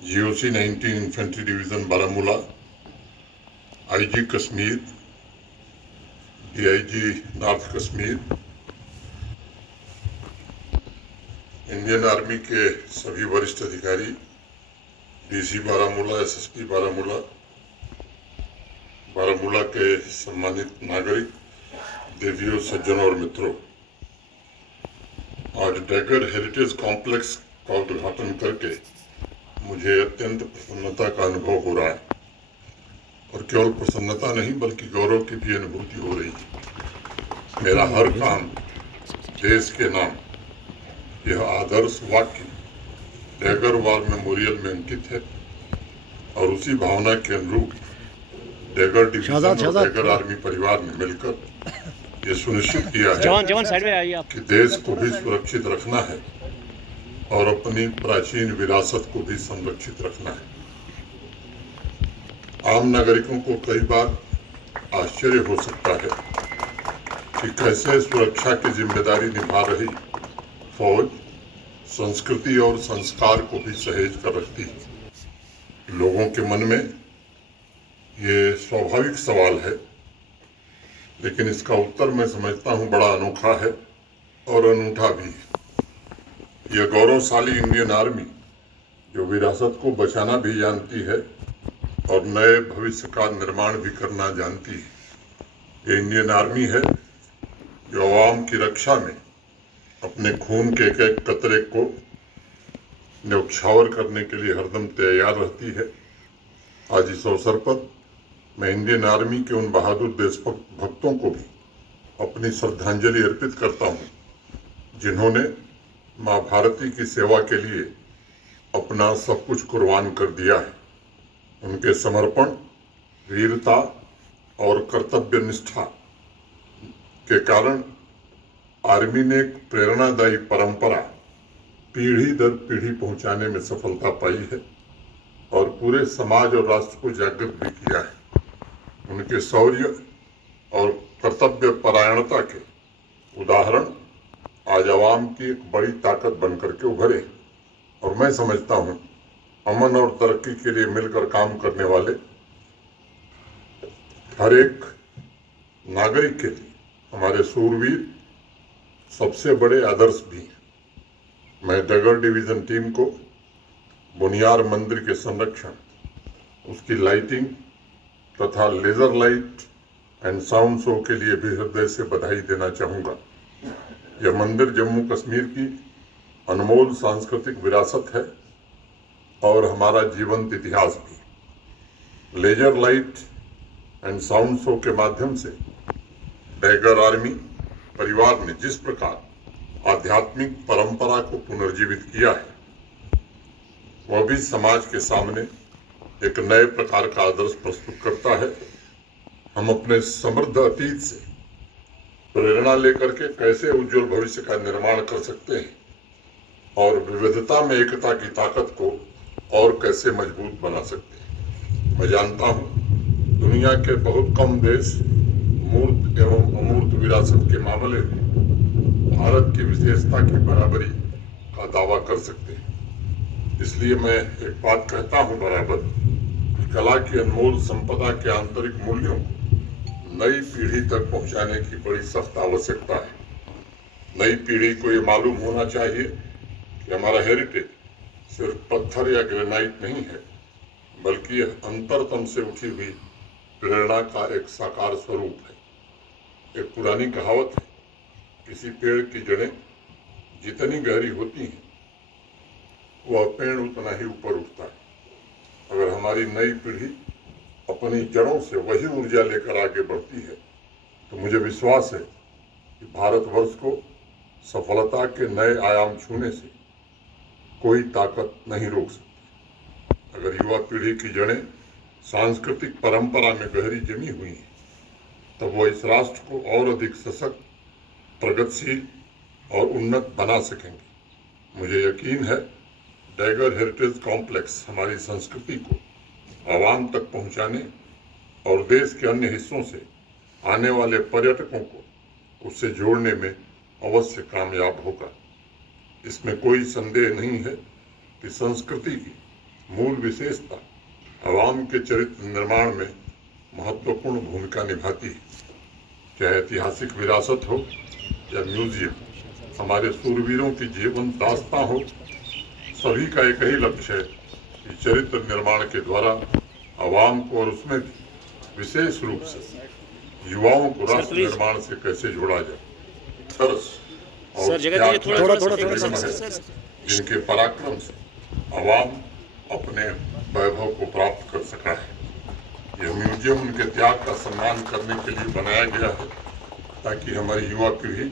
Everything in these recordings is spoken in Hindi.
GOC 19 infantry division Baramulla, IG Kashmir, DIG north Kashmir, Indian army के सभी वरिष्ठ अधिकारी, DC बारामूला, SSP बारामूला, बारामूला के सम्मानित नागरिक, देवियों, सज्जनों और मित्रों, आज डैगर हेरिटेज कॉम्प्लेक्स का उद्घाटन करके मुझे अत्यंत प्रसन्नता का अनुभव हो रहा है और केवल प्रसन्नता नहीं बल्कि गौरव की भी अनुभूति हो रही है। मेरा हर काम देश के नाम, यह आदर्श वाक्य डैगर वॉर मेमोरियल में अंकित है और उसी भावना के अनुरूप डैगर डिवीजन और डैगर आर्मी परिवार ने मिलकर ये सुनिश्चित किया है कि देश को भी सुरक्षित रखना है और अपनी प्राचीन विरासत को भी संरक्षित रखना है। आम नागरिकों को कई बार आश्चर्य हो सकता है कि कैसे सुरक्षा की जिम्मेदारी निभा रही फौज संस्कृति और संस्कार को भी सहेज कर रखती है। लोगों के मन में ये स्वाभाविक सवाल है, लेकिन इसका उत्तर मैं समझता हूँ बड़ा अनोखा है और अनूठा भी है। यह गौरवशाली इंडियन आर्मी जो विरासत को बचाना भी जानती है और नए भविष्य का निर्माण भी करना जानती है, ये इंडियन आर्मी है जो आवाम की रक्षा में अपने खून के एक एक कतरे को न्यौछावर करने के लिए हरदम तैयार रहती है। आज इस अवसर पर मैं इंडियन आर्मी के उन बहादुर देशभक्तों को भी अपनी श्रद्धांजलि अर्पित करता हूँ जिन्होंने माँ भारती की सेवा के लिए अपना सब कुछ कुर्बान कर दिया है। उनके समर्पण, वीरता और कर्तव्य निष्ठा के कारण आर्मी ने एक प्रेरणादायी परंपरा पीढ़ी दर पीढ़ी पहुंचाने में सफलता पाई है और पूरे समाज और राष्ट्र को जागृत भी किया है। उनके शौर्य और कर्तव्य परायणता के उदाहरण आज आवाम की एक बड़ी ताकत बनकर के उभरे और मैं समझता हूं अमन और तरक्की के लिए मिलकर काम करने वाले हर एक नागरिक के लिए हमारे शूरवीर सबसे बड़े आदर्श भी हैं। मैं डैगर डिवीजन टीम को बुनियार मंदिर के संरक्षण, उसकी लाइटिंग तथा laser light and sound show के लिए भी हृदय से बधाई देना चाहूँगा। यह मंदिर जम्मू कश्मीर की अनमोल सांस्कृतिक विरासत है और हमारा जीवंत इतिहास भी। Laser light and sound show के माध्यम से डैगर आर्मी परिवार ने जिस प्रकार आध्यात्मिक परंपरा को पुनर्जीवित किया है, वह भी समाज के सामने एक नए प्रकार का आदर्श प्रस्तुत करता है। हम अपने समृद्ध अतीत से प्रेरणा लेकर के कैसे उज्जवल भविष्य का निर्माण कर सकते हैं और विविधता में एकता की ताकत को और कैसे मजबूत बना सकते हैं। मैं जानता हूं दुनिया के बहुत कम देश मूर्त एवं अमूर्त विरासत के मामले में भारत की विशेषता की बराबरी का दावा कर सकते हैं। इसलिए मैं एक बात कहता हूं बराबर कि कला की अनमोल संपदा के आंतरिक मूल्यों को नई पीढ़ी तक पहुंचाने की बड़ी सख्त आवश्यकता है। नई पीढ़ी को ये मालूम होना चाहिए कि हमारा हेरिटेज सिर्फ पत्थर या ग्रेनाइट नहीं है, बल्कि यह अंतरतम से उठी हुई प्रेरणा का एक साकार स्वरूप है। एक पुरानी कहावत है, किसी पेड़ की जड़ें जितनी गहरी होती हैं, वह पेड़ उतना ही ऊपर उठता है। अगर हमारी नई पीढ़ी अपनी जड़ों से वही ऊर्जा लेकर आगे बढ़ती है तो मुझे विश्वास है कि भारतवर्ष को सफलता के नए आयाम छूने से कोई ताकत नहीं रोक सकती। अगर युवा पीढ़ी की जड़ें सांस्कृतिक परंपरा में गहरी जमी हुई हैं, तब वह इस राष्ट्र को और अधिक सशक्त, प्रगतिशील और उन्नत बना सकेंगे। मुझे यकीन है डैगर हेरिटेज कॉम्प्लेक्स हमारी संस्कृति को आवाम तक पहुंचाने और देश के अन्य हिस्सों से आने वाले पर्यटकों को उससे जोड़ने में अवश्य कामयाब होगा। इसमें कोई संदेह नहीं है कि संस्कृति की मूल विशेषता आवाम के चरित्र निर्माण में महत्वपूर्ण भूमिका निभाती है। चाहे ऐतिहासिक विरासत हो या म्यूजियम, हमारे सूरवीरों की जीवन दास्तां हो, सभी का एक ही लक्ष्य है कि चरित्र निर्माण के द्वारा आवाम को और उसमें भी विशेष रूप से युवाओं को राष्ट्र निर्माण से कैसे जोड़ा जाए। तरस और जिनके पराक्रम से आवाम अपने वैभव को प्राप्त कर सका है। यह म्यूजियम उनके त्याग का सम्मान करने के लिए बनाया गया है, ताकि हमारी युवा पीढ़ी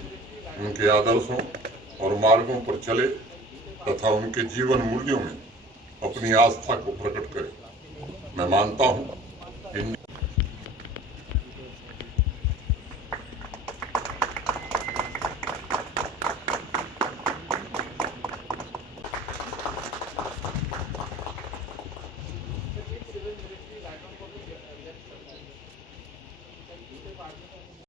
उनके आदर्शों और मार्गों पर चले तथा उनके जीवन मूल्यों में अपनी आस्था को प्रकट करे। मैं मानता हूं कि Thank you.